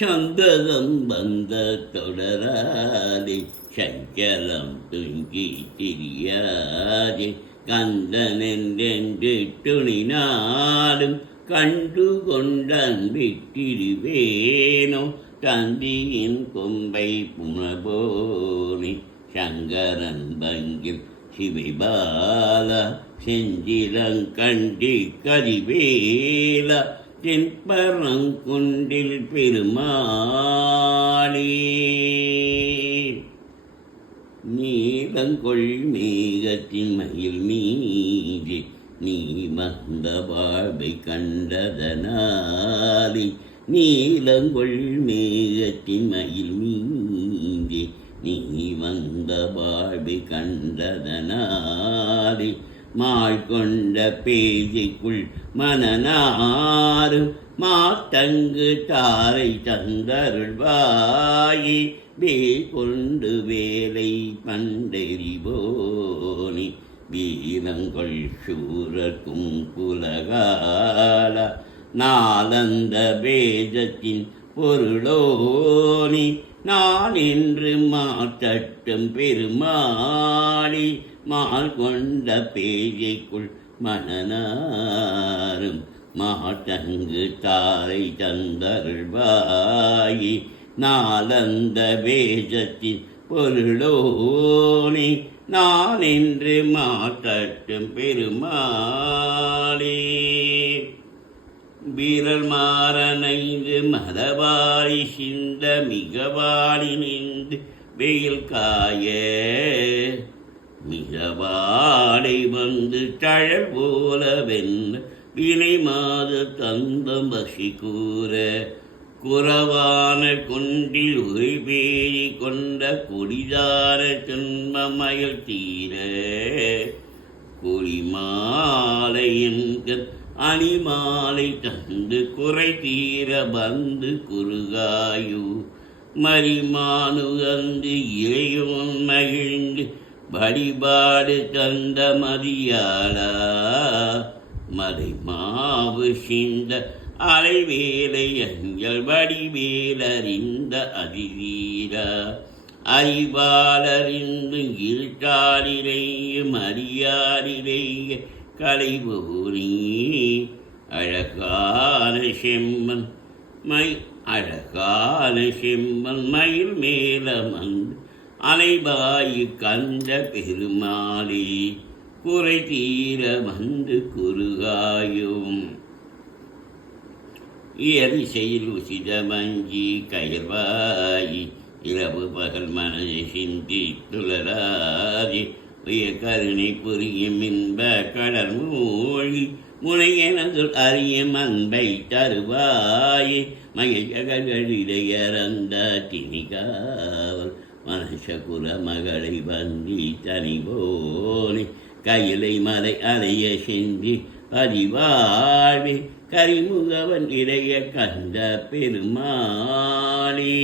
சந்ததம் வந்த தொடராதே சஞ்சலம் துங்கி திரியாதே கந்தனென்றென்று துணினாலும் கண்டு கொண்டன் விட்டிடுவேனோ தந்தியின் கொம்பை புனபோனி சங்கரன் பங்கில் சிவிபாலா செஞ்சிலங்கண்டி கதிவேலா தென்பரங்குன்றில் பெருமாளே நீலங்கொள் மேகத்தின் மயில் மீதி நீ வந்த வாழ்வை கண்டதனாலே நீலங்கொள் மேகத்தின் மயில் மீதி நீ வந்த வாழ்வை கண்டதனாலே மாள் கொண்ட பேதைக்குள் மனநாறு மாத்தங்கு தாரை தந்தருள்வாயே வே கொண்டு வேலை பண்டெறிவோனி வீரங்கொள் சூரர்க்கும் புலகால நாளந்த பேதத்தின் பொருளோனி நான் என்று மாற்றட்டும் பெருமாளி மால் கொண்ட பேதைக்குள் மனநாரும் மாட்டங்கு தாரை தந்தருள்வாயே நாளந்த வேதத்தின் பொருளோனி நான் என்று மாற்றட்டும் பெருமாளே வீரல் மாறனைந்து மதவாரி சிந்த மிகவாடி நின்று வெயில் காய மிகவாடை வந்து தழல் போல வென்ற வினை மாத தந்தம் பசி கூற குறவான கொண்டில் உரிபேரி கொண்ட கொடிதார துன்பமயல் தீர குளிமாலை என்கள் அணிமாலை தந்து குறை தீர வந்து குறுகாயு மரிமானுகந்து இறையோன் மகிழ்ந்து வழிபாடு தந்த மதியாளா மலை மாவு சிந்த அலைவேலை அஞ்சல் வடிவேலறிந்த அதிவீரா அறிவாளறிந்து இருட்டாரிலேயும் அறியாரிலேய கலைபூரி அழகான செம்மன் அழகான செம்மன் மயில் மேலமந்து அலைபாயு கண்ட பெருமாளே குறை தீர வந்து குறுகாயும் இயற்கையில் உசிதமஞ்சி கயல்வாயி இரவு பகல் மனதை சிந்தி துளராதி உய கருணை புரியும் இன்ப கடல் மூழ்கி முனையெனது அறியும் அன்பை தருவாயே மயஜகழிடையறந்த திணிகாவல் மனசகுல மகளை வந்தி தனிபோனி கையிலை மலை அலைய சிந்தி பதிவாழ்வே கரிமுகவன் இடைய கண்ட பெருமாளே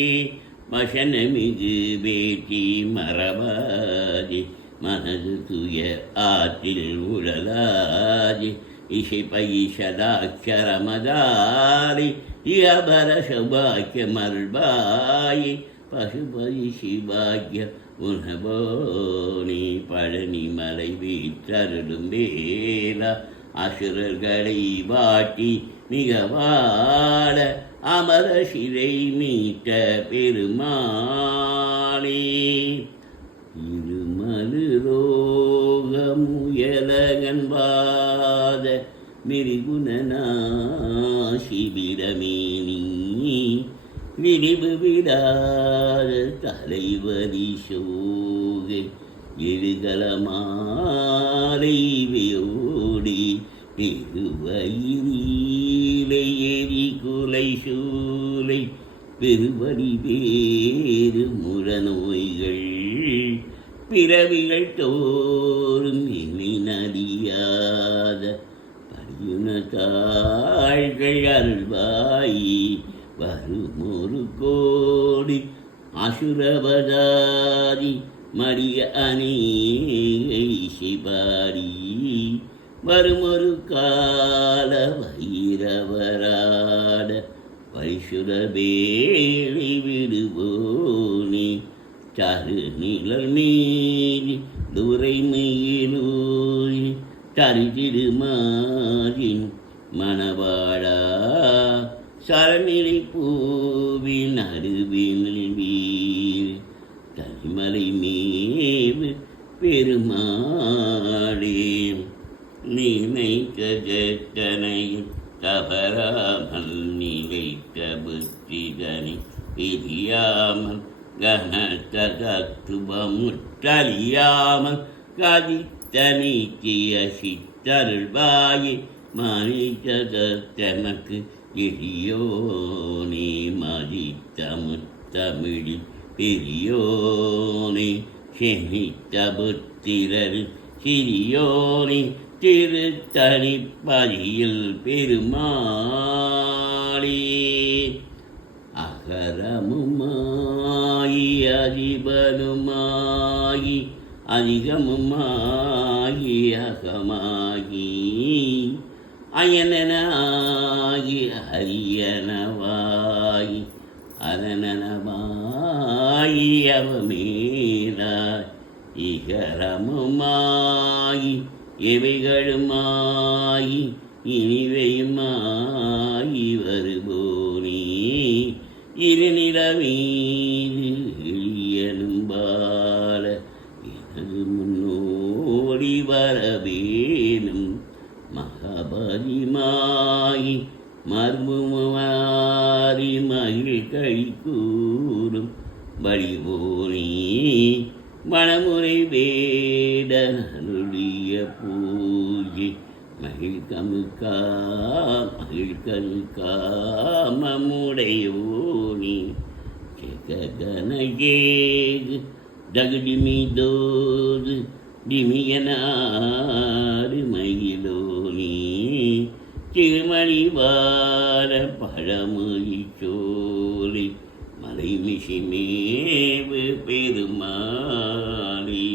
வசனமிகு வேட்டி மரபாதி மனது துய ஆற்றில் உழலாதி இசை பைசலாட்சரமதாரி இயபர சௌபாக்கிய மல்பாயி பசுபதி சிவாக்கிய உணபோனி பழனி மலை வீற்றருளும் வேலா அசுரர்களை வாட்டி மிக வாழ அமர சிறை மீட்ட பெருமாளே இருமலு ரோகமுயலகன் வாத மிரிகுணநாசிபிரமேனி விரிவு விடாத தலைவரி சோகை எழுகலமாலை வியோடி பெருவயிலே எரி குலை சூலை பெருவடி வேறு முழநோய்கள் பிறவிகள் தோறும் இனி நடியாத படியுன தாள்கள் அருள்வாயி வருமொரு கோடி அசுரபதாதி மரிய அநேகை சிபாரி வருமொரு கால வைரவராட பரிசுர வேளை விடுவோனே தரு நிழல் மீறி துரைமையிலோய் தருதிருமாறின் மணவாழா சரநிலை பூவின் அருவினில் வீர் தனிமலை மேவு பெருமாளே நினைக்க ஜட்டனையும் தவறாமல் நிலைத்த புத்திதனை பிரியாமல் கனத்த தத்துவமுற்றறியாமல் கதித்த நீக்கிய சித்தருள்வாயே மனிததற்கு எளியோனே மதித்தமுத்தமிழில் பெரியோனே செமித்த புத்திரர் சிறியோனே திருத்தணிப்பதியில் பெருமாளே அகரமுமாயி அதிபனுமாயி அதிகமுமாயி அகமாகி அயனனாகி ஹரியனவாயி அதனனவாயி அவமேலாய் இகரமுமாயி எவைகளுமாயி இனிவையுமாயி வருவோனே இருநிலவீது எளியனும்பால எனது முன்னோடி வரவேனும் மகபரிமாயி மர்மமாரி மகிழ் கழிக்கூறும் வழிவோனே மணமுறை வேடனுடைய பூஜை மகிழ்கமுடையோனி ஜெககனகேகு தகுடிமிதோது டிமியனாறு மயிலோனி திருமணிவார பழமொழி சோலை மலைமிஷிமேவு பெருமாளி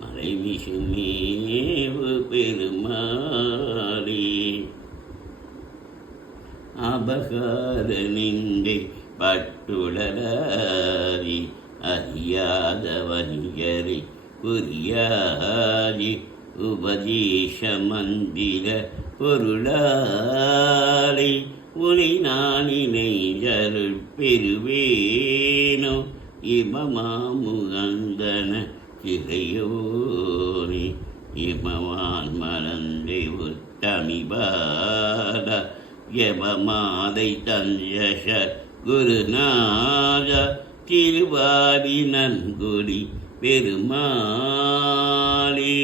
மலைமிஷிமேவு பெருமாளி அபகார நிந்தை பட்டுடலாரி அறியாத வணிகரை புரியாதி உபதேச மந்திர பொருளாலை உனை நானினை ஜருள் பெறுவேனோ இமமாமுகந்தன சிறையோனே இமவான் மலந்தை உத்தமிபாத யபமாதை தஞ்சஷ குருநாத திருவாரி நன்குடி பெருமாளே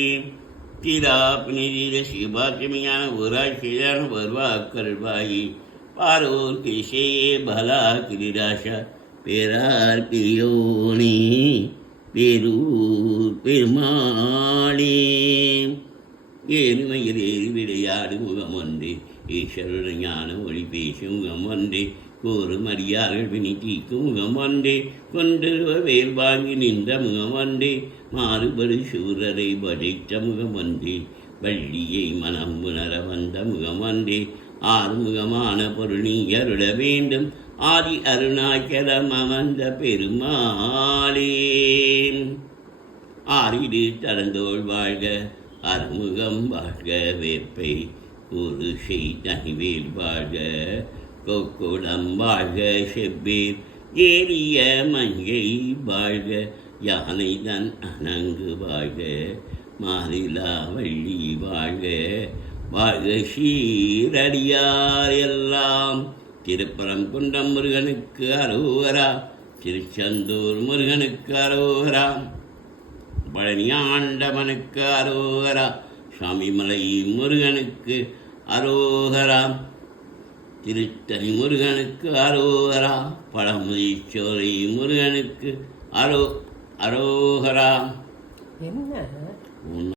திராப்னிதிர சிவாக்கியமையான ஊராட்சியான வருவாக்கல்வாயி பாரோர் கிருஷே பலா கிரிராஷா பேரார் பிரியோனே பேரூர் பெருமாளே ஏறுமையில் ஏறி விளையாடு முகம் ஒன்றே ஈஸ்வரர் ஞான ஒளி பேசும் முகம் ஒன்றே கூறும் அடியார்கள் பிணி தீக்கும் முகம் ஒன்றே கொண்டிருவ வேல் வாங்கி நின்ற முகம் ஒன்றே மாறுபடு சூரரை வதைத்த முகம் ஒன்றே வள்ளியை மனம் உணர வந்த முகம் ஒன்றே ஆறுமுகமான பொருள் நீ அருள வேண்டும் ஆதி அருணாச்சலம் அமர்ந்த பெருமாளே ஆறிடு தடந்தோள் வாழ்க அறுமுகம் வாழ்க வேப்பை குருஷை தனிவேல் வாழ்க கொக்குளம் வாழ்க செவ்வேர் ஏறிய மங்கை வாழ்க யானை தன் அணங்கு வாழ்க மாறிலா வள்ளி வாழ்க வாழ்க சீரடியார் எல்லாம் திருப்பரங்குன்றம் முருகனுக்கு அரோகரா திருச்செந்தூர் முருகனுக்கு அரோகரா பழனி ஆண்டவனுக்கு அரோகரா சுவாமிமலை முருகனுக்கு அரோகரா திருத்தணி முருகனுக்கு அரோகரா பழமுதிச்சோலை முருகனுக்கு அரோகரா என்ன